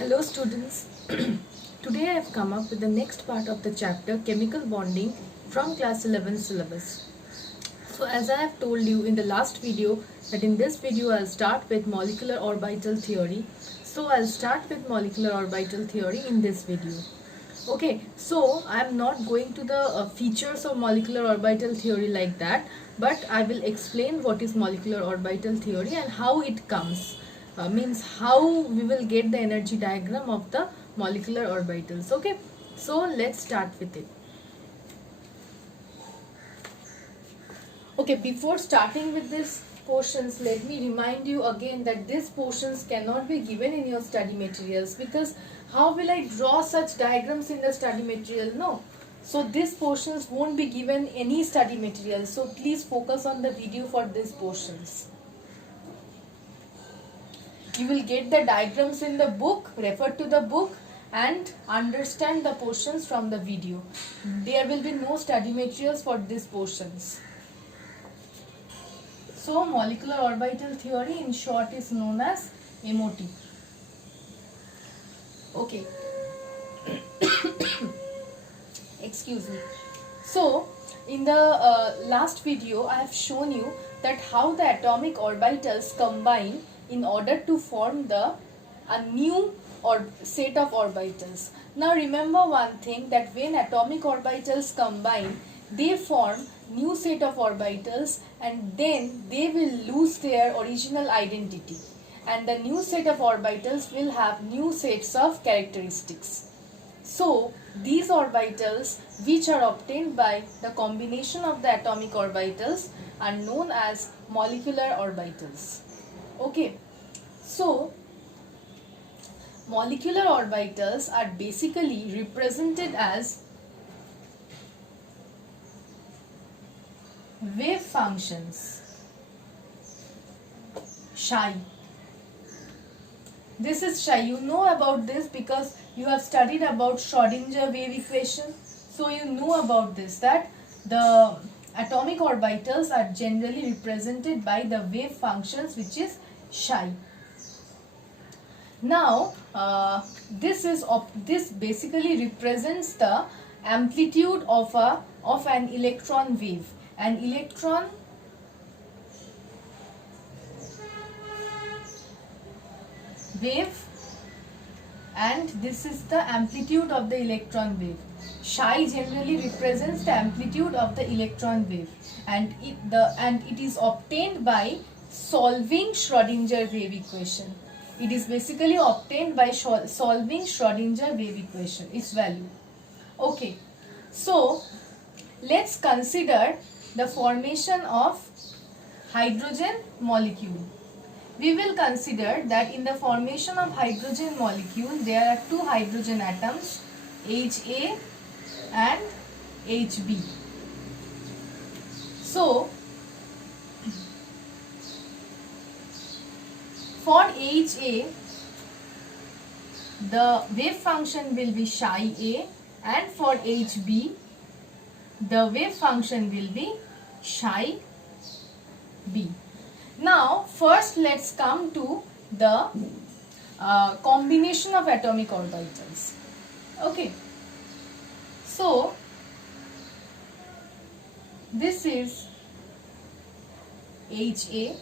Hello students. Today I have come up with the next part of the chapter chemical bonding from class 11 syllabus. So as I have told you in the last video that in this video I'll start with molecular orbital theory. So I'll start with molecular orbital theory in this video. Okay, so I'm not going to the features of molecular orbital theory like that, but I will explain what is molecular orbital theory and how it comes. Means how we will get the energy diagram of the molecular orbitals. Okay, so let's start with it. Okay, before starting with this portions, let me remind you again that these portions cannot be given in your study materials, because how will I draw such diagrams in the study material? No. So these portions won't be given any study material. So please focus on the video for these portions. You will get the diagrams in the book, refer to the book and understand the portions from the video. There will be no study materials for these portions. So molecular orbital theory in short is known as MOT. Okay. Excuse me. So in the last video I have shown you that how the atomic orbitals combine in order to form a new set of orbitals. Now remember one thing, that when atomic orbitals combine, they form new set of orbitals and then they will lose their original identity, and the new set of orbitals will have new sets of characteristics. So these orbitals which are obtained by the combination of the atomic orbitals are known as molecular orbitals. Okay, so molecular orbitals are basically represented as wave functions, psi. This is psi. You know about this because you have studied about Schrodinger wave equation. So you know about this, that the atomic orbitals are generally represented by the wave functions, which is psi. Now this basically represents the amplitude of an electron wave. An electron wave, and this is the amplitude of the electron wave. Psi generally represents the amplitude of the electron wave, and it is obtained by solving Schrodinger wave equation. It is basically obtained by solving Schrodinger wave equation, its value. Okay, so let's consider the formation of hydrogen molecule. We will consider that in the formation of hydrogen molecule there are two hydrogen atoms, Ha and Hb. So for Ha the wave function will be psi A, and for Hb the wave function will be psi B. Now first let's come to the combination of atomic orbitals. Okay, so this is Ha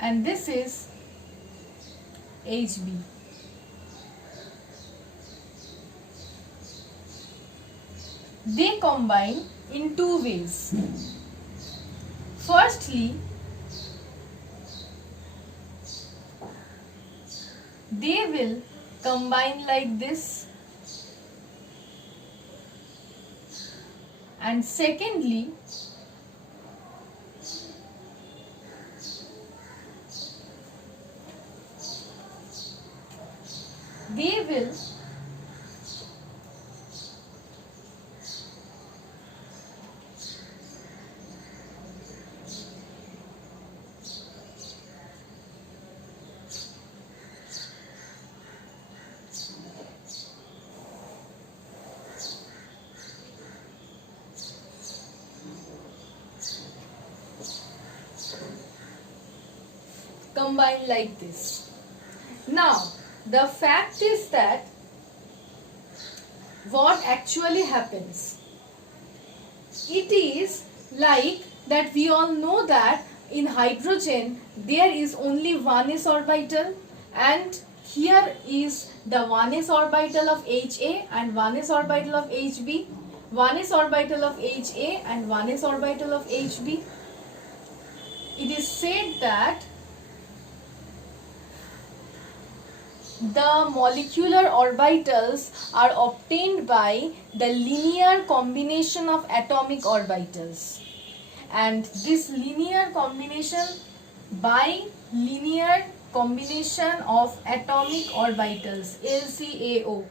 and this is Hb. They combine in two ways. Firstly, they will combine like this, and secondly, they will combine like this. Now, the fact is that what actually happens? It is like that we all know that in hydrogen there is only 1s orbital, and here is the 1s orbital of Ha and 1s orbital of Hb, 1s orbital of Ha and 1s orbital of Hb. It is said that the molecular orbitals are obtained by the linear combination of atomic orbitals, and this linear combination by linear combination of atomic orbitals, LCAO.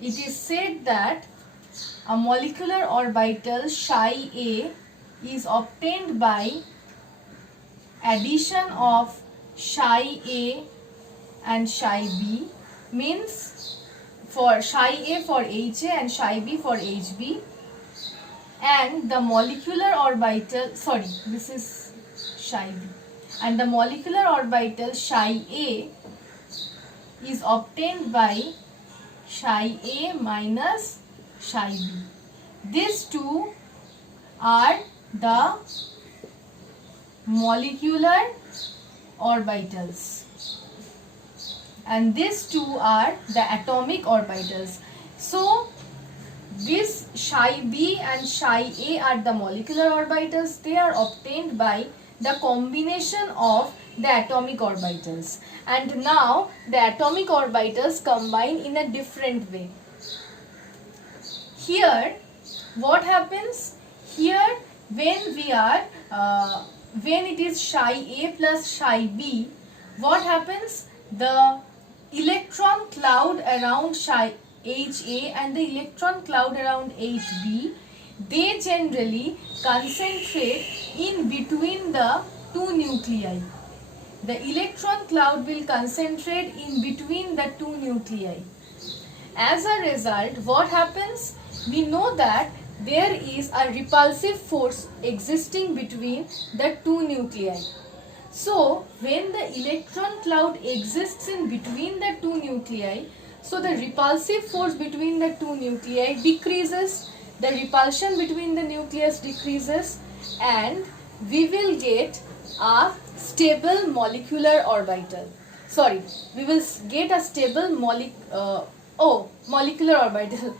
It is said that a molecular orbital psi A is obtained by addition of psi A and psi B, means for psi A for Ha and psi B for Hb, and the molecular orbital, sorry, this is psi B, and the molecular orbital psi A is obtained by psi A minus psi B. These two are the molecular orbitals, and these two are the atomic orbitals. So this psi B and psi A are the molecular orbitals. They are obtained by the combination of the atomic orbitals, and now the atomic orbitals combine in a different way. Here what happens? Here when we are when it is psi A plus psi B, what happens? The electron cloud around psi Ha and the electron cloud around Hb, they generally concentrate in between the two nuclei. The electron cloud will concentrate in between the two nuclei. As a result, what happens? We know that there is a repulsive force existing between the two nuclei. So, when the electron cloud exists in between the two nuclei, so the repulsive force between the two nuclei decreases, the repulsion between the nucleus decreases, and we will get a stable molecular orbital. Sorry, we will get a stable molecular orbital.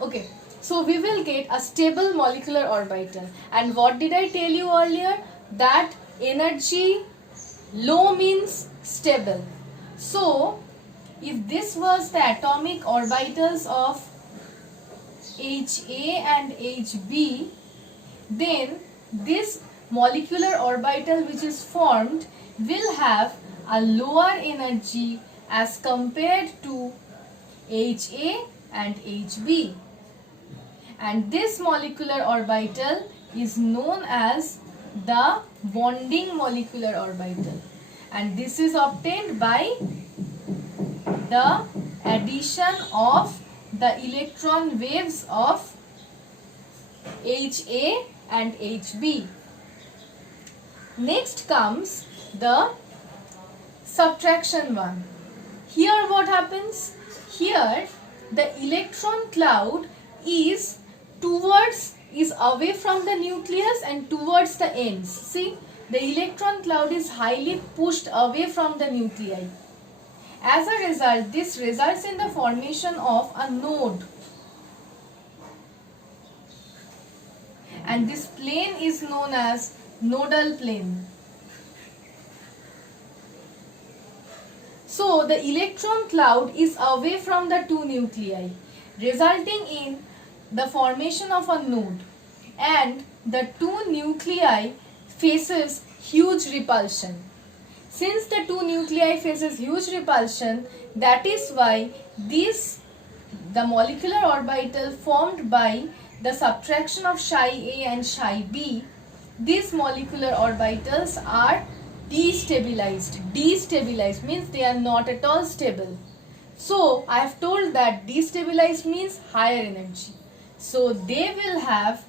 Okay, so we will get a stable molecular orbital. And what did I tell you earlier? That energy low means stable. So if this was the atomic orbitals of Ha and Hb, then this molecular orbital which is formed will have a lower energy as compared to Ha and Hb, and this molecular orbital is known as the bonding molecular orbital, and this is obtained by the addition of the electron waves of Ha and Hb. Next comes the subtraction one. Here what happens? Here the electron cloud is away from the nucleus and towards the ends. See, the electron cloud is highly pushed away from the nuclei. As a result, this results in the formation of a node, and this plane is known as nodal plane. So the electron cloud is away from the two nuclei, resulting in the formation of a node, and the two nuclei faces huge repulsion. Since the two nuclei faces huge repulsion, that is why the molecular orbital formed by the subtraction of psi A and psi B, these molecular orbitals are destabilized. Destabilized means they are not at all stable. So I have told that destabilized means higher energy. So they will have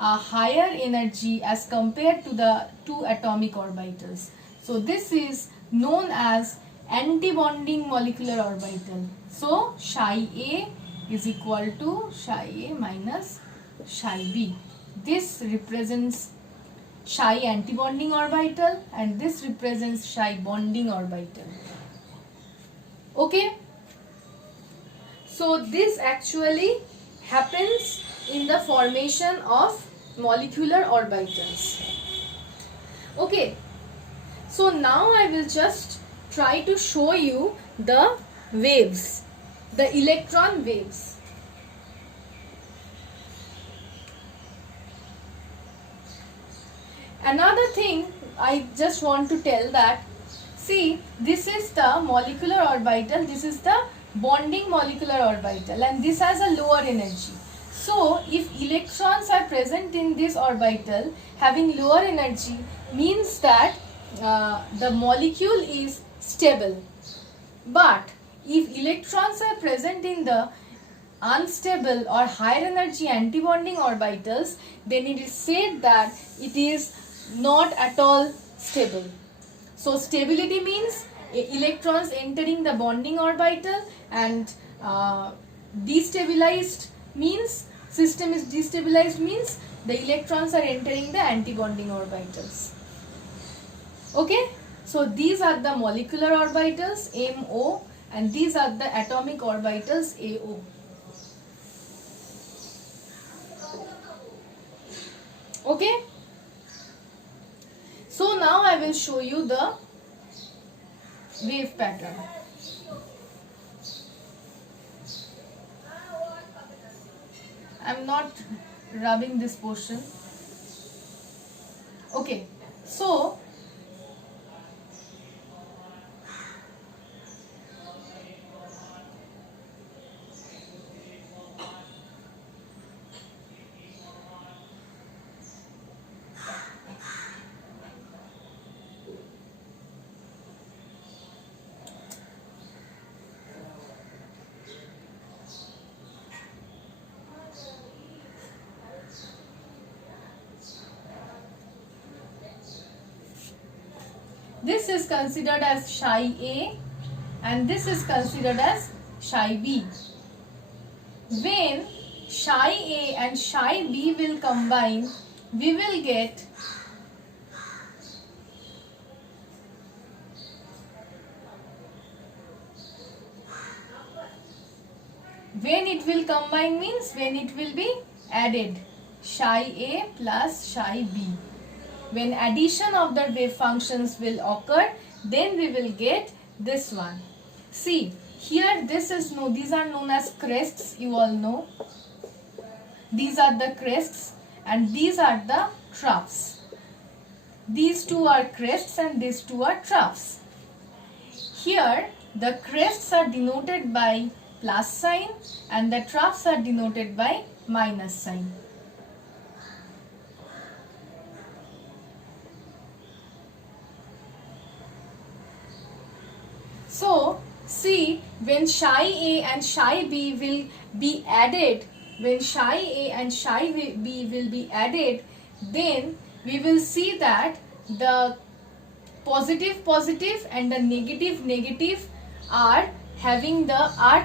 a higher energy as compared to the two atomic orbitals. So this is known as antibonding molecular orbital. So psi A is equal to psi A minus psi B. This represents psi antibonding orbital and this represents psi bonding orbital. Okay. So this actually happens in the formation of molecular orbitals. Okay. So now I will just try to show you the waves, the electron waves. Another thing I just want to tell that, see, this is the molecular orbital, this is the bonding molecular orbital, and this has a lower energy. So if electrons are present in this orbital having lower energy, means that the molecule is stable. But if electrons are present in the unstable or higher energy antibonding orbitals, then it is said that it is not at all stable. So stability means electrons entering the bonding orbital, and destabilized means system is destabilized means the electrons are entering the antibonding orbitals. Okay, so these are the molecular orbitals MO and these are the atomic orbitals AO. Okay, so now I will show you the wave pattern. I am not rubbing this portion. Okay, so this is considered as psi A and this is considered as psi B. When psi A and psi B will combine, we will get when it will combine means when it will be added psi A plus psi B. When addition of the wave functions will occur, then we will get this one. See, here this is these are known as crests, you all know. These are the crests and these are the troughs. These two are crests and these two are troughs. Here the crests are denoted by plus sign and the troughs are denoted by minus sign. So, see, when psi A and psi B will be added, when psi A and psi B will be added, then we will see that the positive and the negative are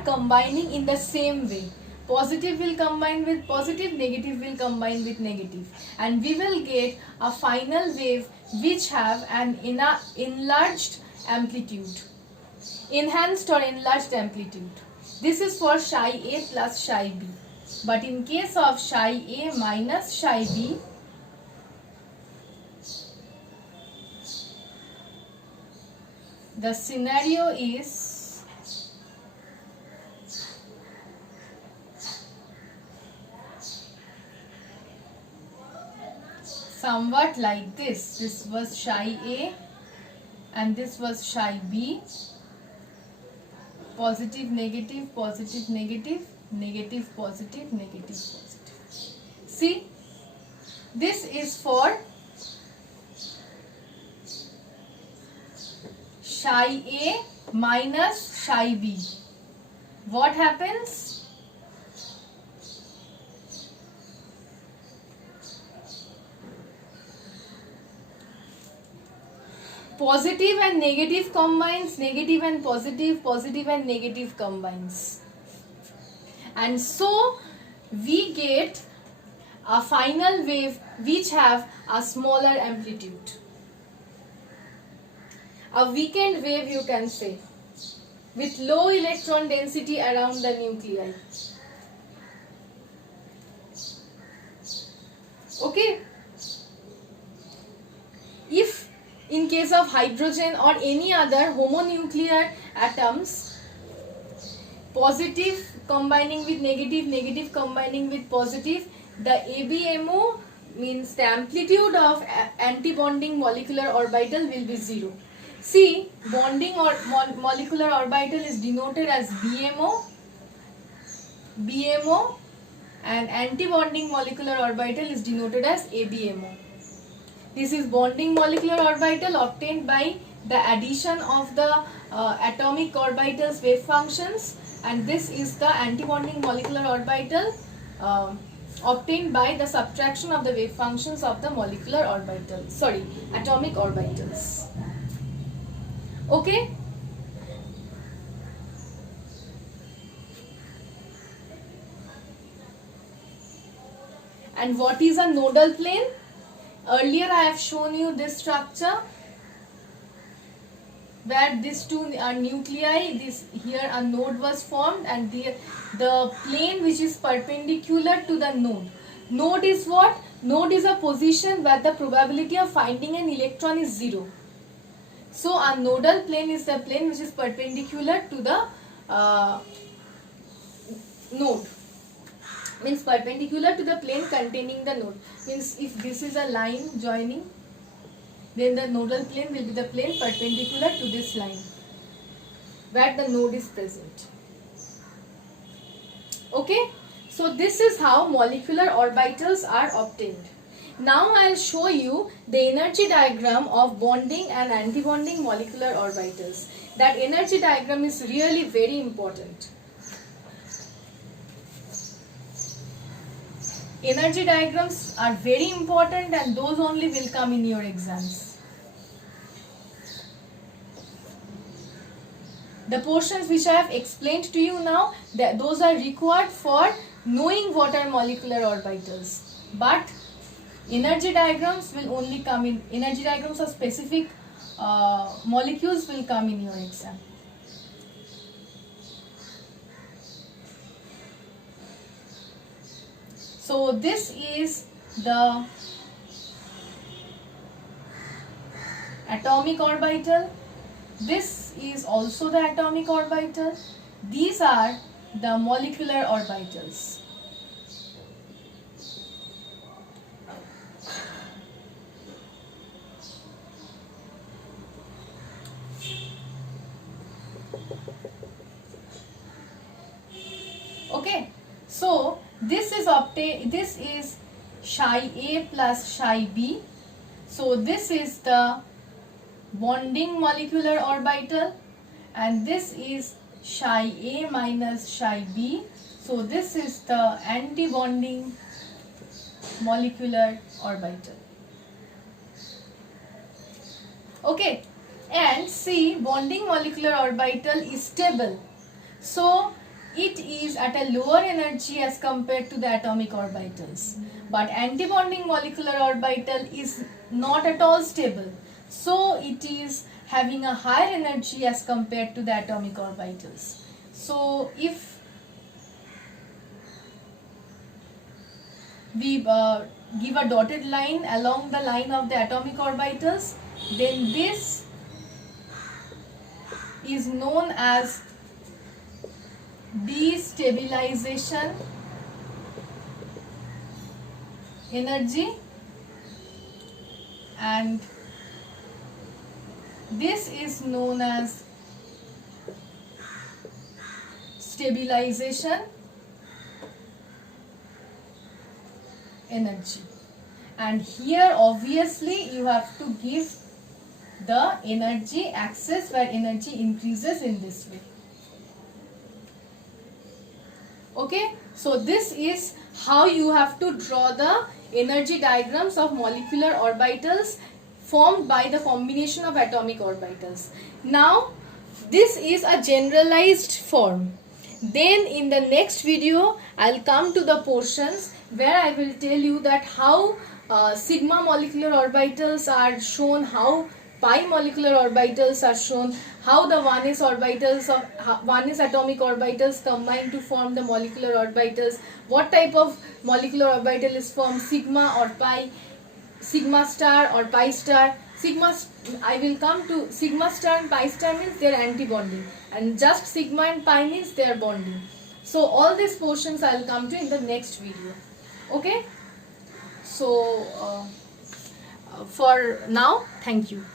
combining in the same way. Positive will combine with positive, negative will combine with negative, and we will get a final wave which have an enlarged amplitude. Enhanced or enlarged amplitude. This is for psi A plus psi B. But in case of psi A minus psi B, the scenario is somewhat like this. This was psi A and this was psi B. Positive, negative, positive, negative, negative, positive, negative, positive. See, this is for psi A minus psi B. What happens? positive and negative combines, negative and positive, positive and negative combines. And so we get a final wave which have a smaller amplitude. A weakened wave, you can say, with low electron density around the nuclei. Okay. If in case of hydrogen or any other homonuclear atoms, positive combining with negative, negative combining with positive, the ABMO means the amplitude of antibonding molecular orbital will be 0. See, bonding or molecular orbital is denoted as BMO, and antibonding molecular orbital is denoted as ABMO. This is bonding molecular orbital obtained by the addition of the atomic orbitals wave functions, and this is the antibonding molecular orbital obtained by the subtraction of the wave functions of the molecular orbital, atomic orbitals. Okay? And what is a nodal plane? Earlier I have shown you this structure where these two are nuclei, here a node was formed, and the plane which is perpendicular to the node. Node is what? Node is a position where the probability of finding an electron is 0. So a nodal plane is the plane which is perpendicular to the node. Means perpendicular to the plane containing the node. Means if this is a line joining, then the nodal plane will be the plane perpendicular to this line where the node is present. Okay, so this is how molecular orbitals are obtained. Now I will show you the energy diagram of bonding and antibonding molecular orbitals. That energy diagram is really very important. Energy diagrams are very important, and those only will come in your exams. The portions which I have explained to you now, those are required for knowing what are molecular orbitals. But energy diagrams will only come in, energy diagrams of specific molecules will come in your exam. So this is the atomic orbital. This is also the atomic orbital. These are the molecular orbitals. Okay, so this is psi A plus psi B. So this is the bonding molecular orbital, and this is psi A minus psi B. So this is the anti-bonding molecular orbital. Okay, and see, bonding molecular orbital is stable. So it is at a lower energy as compared to the atomic orbitals. But antibonding molecular orbital is not at all stable. So it is having a higher energy as compared to the atomic orbitals. So if we give a dotted line along the line of the atomic orbitals, then this is known as destabilization energy, and this is known as stabilization energy. And here obviously you have to give the energy axis where energy increases in this way. Okay, so this is how you have to draw the energy diagrams of molecular orbitals formed by the combination of atomic orbitals. Now this is a generalized form. Then in the next video I'll come to the portions where I will tell you that how sigma molecular orbitals are shown, how pi molecular orbitals are shown, how the 1s orbitals of 1s atomic orbitals combine to form the molecular orbitals, what type of molecular orbital is formed, sigma or pi, sigma star or pi star. I will come to sigma star and pi star means they are anti-bonding, and just sigma and pi means they are bonding. So all these portions I will come to in the next video. Okay. So for now, thank you.